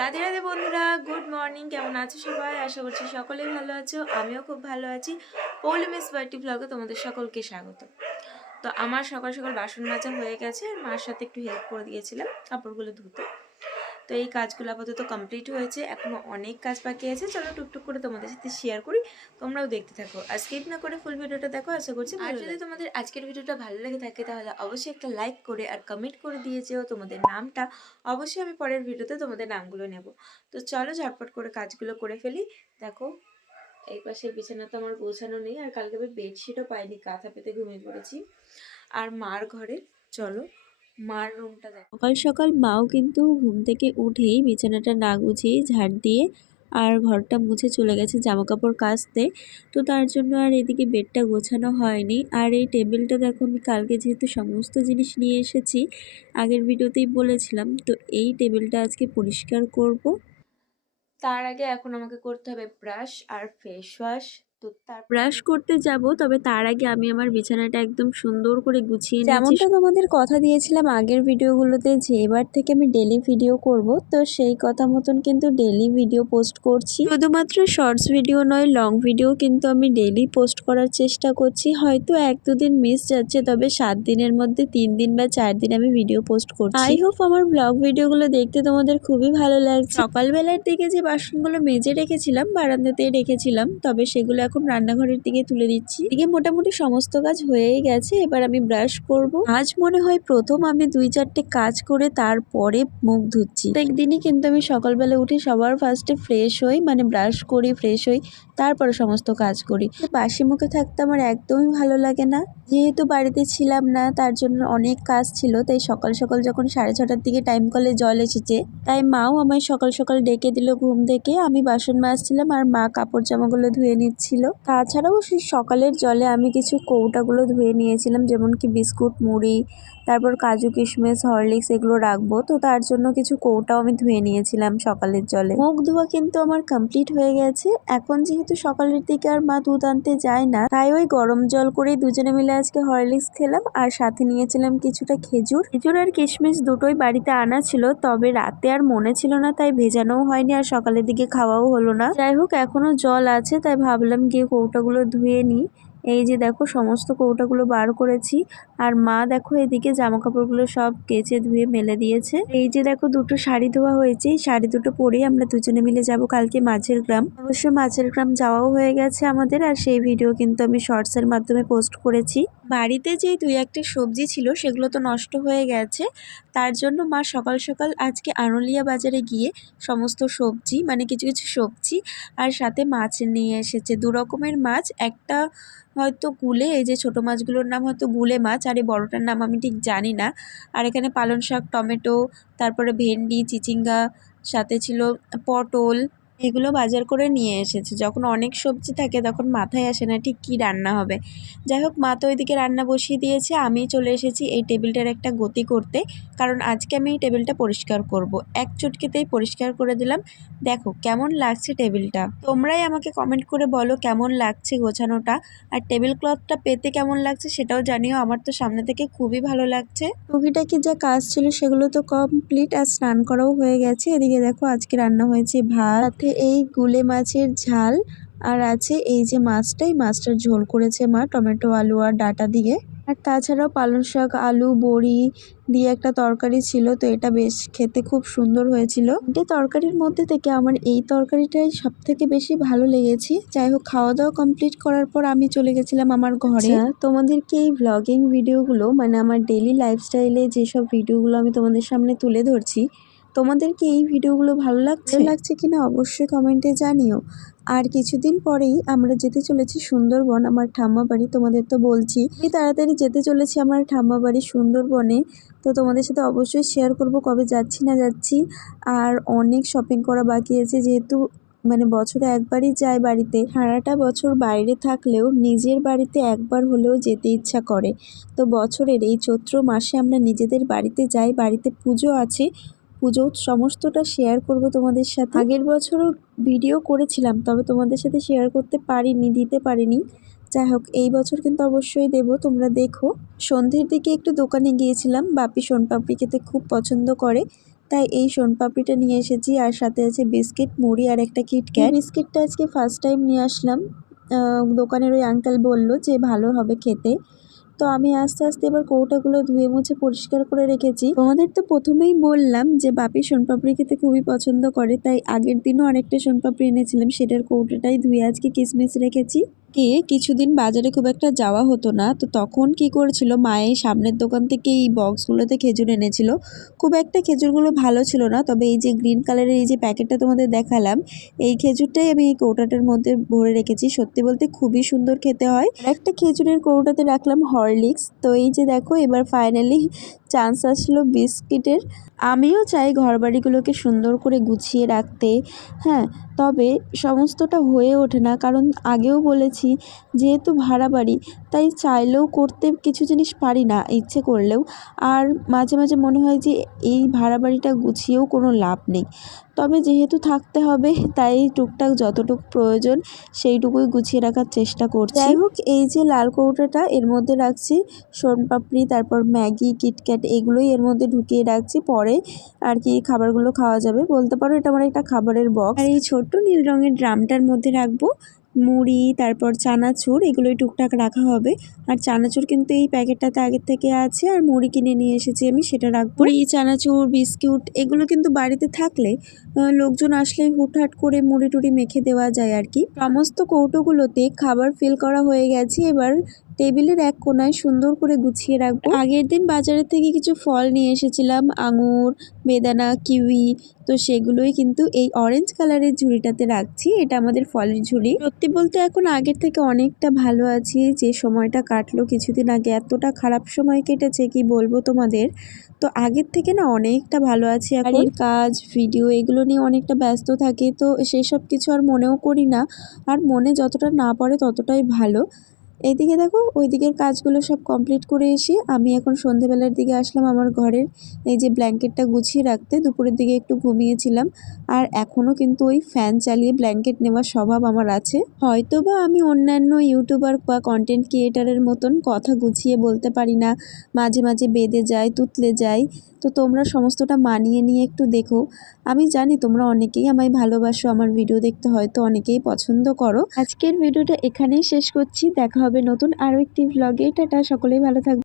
রাধে রাধে বন্ধুরা, good morning. কেমন আছো সবাই? আশা করছি সকলেই ভালো আছো। আমিও খুব ভালো আছি। পৌলমিস বার্টি ব্লগে তোমাদের সকলকে স্বাগত। তো আমার সকাল সকাল বাসন মাজা হয়ে গেছে, আর মার সাথে একটু হেল্প করে দিয়েছিলাম কাপড়গুলো ধুতে। তো এই কাজগুলো আপাতত কমপ্লিট হয়েছে, এখনো অনেক কাজ বাকি আছে। চলো টুকটুক করে তোমাদের সাথে শেয়ার করি, তোমরাও দেখতে থাকো আর স্কিপ না করে ফুল ভিডিওটা দেখো। আশা করছি আর যদি তোমাদের আজকের ভিডিওটা ভালো লেগে থাকে তাহলে অবশ্যই একটা লাইক করে আর কমেন্ট করে দিয়ে যেও তোমাদের নামটা। অবশ্যই আমি পরের ভিডিওতে তোমাদের নামগুলো নেব। তো চলো ঝটপট করে কাজগুলো করে ফেলি। দেখো এই পাশে বিছানা তো আমার গোছানো নেই, আর কালকে আমি বেডশিটও পাইনি, কাঁথা পেতে ঘুমিয়ে পড়েছি। আর মার ঘরে চলো মার রুমটা দেখো। সকাল সকাল মাও কিন্তু ঘুম থেকে উঠেই বিছানাটা না গুছিয়ে ঝাড় দিয়ে আর ঘরটা মুছে চলে গেছে জামা কাপড় কাচতে। তো তার জন্য আর এদিকে বেডটা গোছানো হয়নি। আর এই টেবিলটা দেখো, আমি কালকে যেহেতু সমস্ত জিনিস নিয়ে এসেছি, আগের ভিডিওতেই বলেছিলাম, তো এই টেবিলটা আজকে পরিষ্কার করব। তার আগে এখন আমাকে করতে হবে ব্রাশ আর ফেস ওয়াশ। তো তার ব্রাশ করতে যাব, তবে তার আগে আমি আমার বিছানাটা একদম সুন্দর করে গুছিয়ে নিয়েছি। যেমনটা তোমাদের কথা দিয়েছিলাম আগের ভিডিওগুলোতে যে এবার থেকে আমি ডেলি ভিডিও করব, তো সেই কথা মতন কিন্তু ডেলি ভিডিও পোস্ট করছি। শুধুমাত্র শর্টস ভিডিও নয়, লং ভিডিও কিন্তু আমি ডেলি পোস্ট করার চেষ্টা করছি। হয়তো 1-2 দিন মিস যাচ্ছে, তবে 7 দিনের মধ্যে 3 দিন বা 4 দিন আমি ভিডিও পোস্ট করছি। আই হোপ আমার ব্লগ ভিডিওগুলো দেখতে তোমাদের খুবই ভালো লাগছে। সকালবেলার দিকে যে বাসনগুলো মেজে রেখেছিলাম বারান্দাতেই রেখেছিলাম, তবে সেগুলো এখন রান্নাঘরের দিকে তুলে দিচ্ছি। এদিকে মোটামুটি সমস্ত কাজ হয়েই গেছে, এবার আমি ব্রাশ করব। আজ মনে হয় প্রথম আমি 2-4টে কাজ করে তারপরে মুখ ধুচ্ছি। প্রত্যেকদিনই কিন্তু আমি সকালবেলা উঠে সবার ফার্স্টে ফ্রেশ হই, মানে ব্রাশ করি, ফ্রেশ হই, তারপরে সমস্ত কাজ করি। বাসি মুখে থাকতে আমার একদমই ভালো লাগে না। যেহেতু বাড়িতে ছিলাম না, তার জন্য অনেক কাজ ছিল, তাই সকাল সকাল যখন 6:30টার দিকে টাইম কলে জল এসেছে, তাই মাও আমায় সকাল সকাল ডেকে দিল ঘুম থেকে। আমি বাসন মাজছিলাম আর মা কাপড় জামাগুলো ধুয়ে নিচ্ছিল। তাছাড়াও সেই সকালের জলে আমি কিছু কৌটাগুলো ধুয়ে নিয়েছিলাম, যেমন কি বিস্কুট, মুড়ি, তারপর কাজু কিশমিশ, হরলিক্স এগুলো রাখবো, তো তার জন্য কিছু কৌটাও আমি ধুয়ে নিয়েছিলাম সকালের জলে। মুখ ধোয়া কিন্তু আমার কমপ্লিট হয়ে গেছে। এখন যেহেতু সকালের দিকে আর মা দুধ আনতে যায় না, তাই ওই গরম জল করেই দুজনে মিলে আজকে হরলিক্স খেলাম, আর সাথে নিয়েছিলাম কিছুটা খেজুর। খেজুর আর কিশমিশ দুটোই বাড়িতে আনা ছিল, তবে রাতে আর মনে ছিল না, তাই ভেজানোও হয়নি আর সকালের দিকে খাওয়াও হলো না। যাই হোক, এখনো জল আছে, তাই ভাবলাম গিয়ে কৌটাগুলো ধুয়ে নিই। এই যে দেখো সমস্ত কৌটাগুলো বার করেছি, আর মা দেখো এদিকে জামা কাপড়গুলো সব কেচে ধুয়ে মেলে দিয়েছে। এই যে দেখো দুটো শাড়ি ধোয়া হয়েছে, এই শাড়ি দুটো পরেই আমরা দুজনে মিলে যাব কালকে মাছের গ্রাম। অবশ্য মাছের গ্রাম যাওয়াও হয়ে গেছে আমাদের, আর সেই ভিডিও কিন্তু আমি শর্টসের মাধ্যমে পোস্ট করেছি। বাড়িতে যে 2-1টি সবজি ছিল সেগুলো তো নষ্ট হয়ে গেছে, তার জন্য মা সকাল সকাল আজকে আনুলিয়া বাজারে গিয়ে সমস্ত সবজি, মানে কিছু কিছু সবজি আর সাথে মাছ নিয়ে এসেছে। 2 রকমের মাছ, একটা হয়তো গুলে, এই যে ছোট মাছগুলোর নাম হয়তো গুলে মাছ, আর এই বড়টার নাম আমি ঠিক জানি না। আর এখানে পালং শাক, টমেটো, তারপরে ভেন্ডি, চিচিঙ্গা, সাথে ছিল পটল, এগুলো বাজার করে নিয়ে এসেছে। যখন অনেক সবজি থাকে তখন মাথায় আসে না ঠিক কী রান্না হবে। যাই হোক, মা তো ওইদিকে রান্না বসিয়ে দিয়েছে, আমি চলে এসেছি এই টেবিলটার একটা গতি করতে, কারণ আজকে আমি এই টেবিলটা পরিষ্কার করব। এক চটকেতেই পরিষ্কার করে দিলাম। দেখো কেমন লাগছে টেবিলটা, তোমরাই আমাকে কমেন্ট করে বলো কেমন লাগছে গোছানোটা, আর টেবিল ক্লথটা পেতে কেমন লাগছে সেটাও জানিও। আমার তো সামনে থেকে খুবই ভালো লাগছে। টুকিটাকি যা কাজ ছিল সেগুলো তো কমপ্লিট, আর স্নান করাও হয়ে গেছে। এদিকে দেখো আজকে রান্না হয়েছে ভাত, সাথে এই গুলে মাছের ঝাল, আর আছে এই যে মাছটাই, মাছটার ঝোল করেছে মা টমেটো, আলু আর ডাঁটা দিয়ে। আর তাছাড়াও পালং শাক, আলু, বড়ি দিয়ে একটা তরকারি ছিল, তো এটা বেশ খেতে খুব সুন্দর হয়েছিল। এই তরকারির মধ্যে থেকে আমার এই তরকারিটাই সব থেকে বেশি ভালো লেগেছে। যাই হোক, খাওয়া দাওয়া কমপ্লিট করার পর আমি চলে গেছিলাম আমার ঘরে। তোমাদেরকে এই ভ্লগিং ভিডিওগুলো, মানে আমার ডেলি লাইফস্টাইলে যেসব ভিডিওগুলো আমি তোমাদের সামনে তুলে ধরছি, তোমাদেরকে এই ভিডিওগুলো ভালো লাগছে কিনা অবশ্যই কমেন্টে জানিও। আর কিছুদিন পরেই আমরা যেতে চলেছি সুন্দরবন, আমার ঠাম্মা বাড়ি। তোমাদের তো বলছি তাড়াতাড়ি যেতে চলেছি আমার ঠাম্মা বাড়ি সুন্দরবনে, তো তোমাদের সাথে অবশ্যই শেয়ার করব কবে যাচ্ছি না যাচ্ছি। আর অনেক শপিং করা বাকি আছে, যেহেতু মানে বছরে একবারই যাই বাড়িতে। সারাটা বছর বাইরে থাকলেও নিজের বাড়িতে একবার হলেও যেতে ইচ্ছা করে। তো বছরের এই চৈত্র মাসে আমরা নিজেদের বাড়িতে যাই, বাড়িতে পুজো আছে, পুজো সমস্তটা শেয়ার করব তোমাদের সাথে। আগের বছরও ভিডিও করেছিলাম, তবে তোমাদের সাথে শেয়ার করতে পারিনি, দিতে পারিনি। যাই হোক, এই বছর কিন্তু অবশ্যই দেব, তোমরা দেখো। সন্ধ্যের দিকে একটু দোকানে গিয়েছিলাম, বাপি সোনপাপড়ি খেতে খুব পছন্দ করে, তাই এই সোনপাপড়িটা নিয়ে এসেছি, আর সাথে আছে বিস্কিট, মুড়ি আর একটা কিটক্যাট। বিস্কিটটা আজকে ফার্স্ট টাইম নিয়ে আসলাম। দোকানের ওই আঙ্কেল বলল যে ভালো হবে খেতে। তো আমি আস্তে আস্তে এবার কৌটাগুলো ধুয়ে মুছে পরিষ্কার করে রেখেছি। তোমাদের তো প্রথমেই বললাম যে বাপি সোনপাপড়ি খেতে খুবই পছন্দ করে, তাই আগের দিনও আরেকটা সোনপাপড়ি এনেছিলাম, সেটার কৌটাটাই ধুয়ে আজকে কিসমিস রেখেছি। কিছুদিন বাজারে খুব একটা যাওয়া হতো না, তো তখন কি করেছিল মায়ের সামনের দোকান থেকে এই বক্সগুলোতে খেজুর এনেছিল। খুব একটা খেজুরগুলো ভালো ছিল না, তবে এই যে গ্রিন কালারের এই যে প্যাকেটটা তোমাদের দেখালাম, এই খেজুরটাই আমি এই কৌটাটার মধ্যে ভরে রেখেছি। সত্যি বলতে খুবই সুন্দর খেতে হয়। আর একটা খেজুরের কৌটাতে রাখলাম হরলিক্স। তো এই যে দেখো এবার ফাইনালি চান্স আসলো বিস্কিটের। আমিও চাই ঘরবাড়িগুলোকে সুন্দর করে গুছিয়ে রাখতে, হ্যাঁ, তবে সমস্তটা হয়ে ওঠে না, কারণ আগেও বলেছি যেহেতু ভাড়া বাড়ি, তাই চাইলেও করতে কিছু জিনিস পারি না ইচ্ছে করলেও। আর মাঝে মাঝে মনে হয় যে এই ভাড়া বাড়িটা গুছিয়েও কোনো লাভ নেই, তবে যেহেতু থাকতে হবে তাই টুকটাক যতটুকু প্রয়োজন সেইটুকুই গুছিয়ে রাখার চেষ্টা করছি। যাই হোক, এই যে লাল কৌটাটা এর মধ্যে রাখছি সোনপাপড়ি, তারপর ম্যাগি, কিটক্যাট, এগুলোই এর মধ্যে ঢুকিয়ে রাখছি। পরে আর কি খাবারগুলো খাওয়া যাবে, বলতে পারো এটা আমার একটা খাবারের বক্স। আর এই ছোট্ট নীল রঙের ড্রামটার মধ্যে রাখবো মুড়ি, তারপর চানাচুর, এগুলোই টুকটাক রাখা হবে। আর চানাচুর কিন্তু এই প্যাকেটটাতে আগের থেকে আছে, আর মুড়ি কিনে নিয়ে এসেছি আমি, সেটা রাখবো। মুড়ি, চানাচুর, বিস্কুট এগুলো কিন্তু বাড়িতে থাকলে লোকজন আসলে হুটহাট করে মুড়ি টুড়ি মেখে দেওয়া যায় আর কি। সমস্ত কৌটোগুলোতে খাবার ফিল করা হয়ে গেছে। এবার টেবিলের এক কোনায় সুন্দর করে গুছিয়ে রাখবো। আগের দিন বাজারের থেকে কিছু ফল নিয়ে এসেছিলাম, আঙুর, বেদানা, কিউই, তো সেগুলোই কিন্তু এই অরেঞ্জ কালারের ঝুড়িটাতে রাখছি। এটা আমাদের ফলের ঝুড়ি। সত্যি বলতে এখন আগের থেকে অনেকটা ভালো আছি। যে সময়টা কাটলো কিছুদিন আগে, এতটা খারাপ সময় কেটেছে কি বলবো তোমাদের। তো আগের থেকে না অনেকটা ভালো আছি। এখন কাজ, ভিডিও এগুলো নিয়ে অনেকটা ব্যস্ত থাকি, তো সেসব কিছু আর মনেও করি না। আর মনে যতটা না পড়ে ততটাই ভালো। এইদিকে দেখো ওই দিকের কাজগুলো সব কমপ্লিট করে এসে আমি এখন সন্ধেবেলার দিকে আসলাম আমার ঘরের এই যে ব্ল্যাঙ্কেটটা গুছিয়ে রাখতে। দুপুরের দিকে একটু ঘুমিয়েছিলাম, আর এখনও কিন্তু ওই ফ্যান চালিয়ে ব্ল্যাঙ্কেট নেওয়ার স্বভাব আমার আছে। হয়তোবা আমি অন্যান্য ইউটিউবার বা কন্টেন্ট ক্রিয়েটারের মতন কথা গুছিয়ে বলতে পারি না, মাঝে মাঝে বেঁধে যায়, তুতলে যায়। তো তোমরা সমস্তটা মানিয়ে নিয়ে একটু দেখো। আমি জানি তোমরা অনেকেই আমায় ভালোবাসো, আমার ভিডিও দেখতে হয়তো অনেকেই পছন্দ করো। আজকের ভিডিওটা এখানেই শেষ করছি, দেখা হবে নতুন আরও একটি ভ্লগে। টাটা, সকলেই ভালো থাকবে।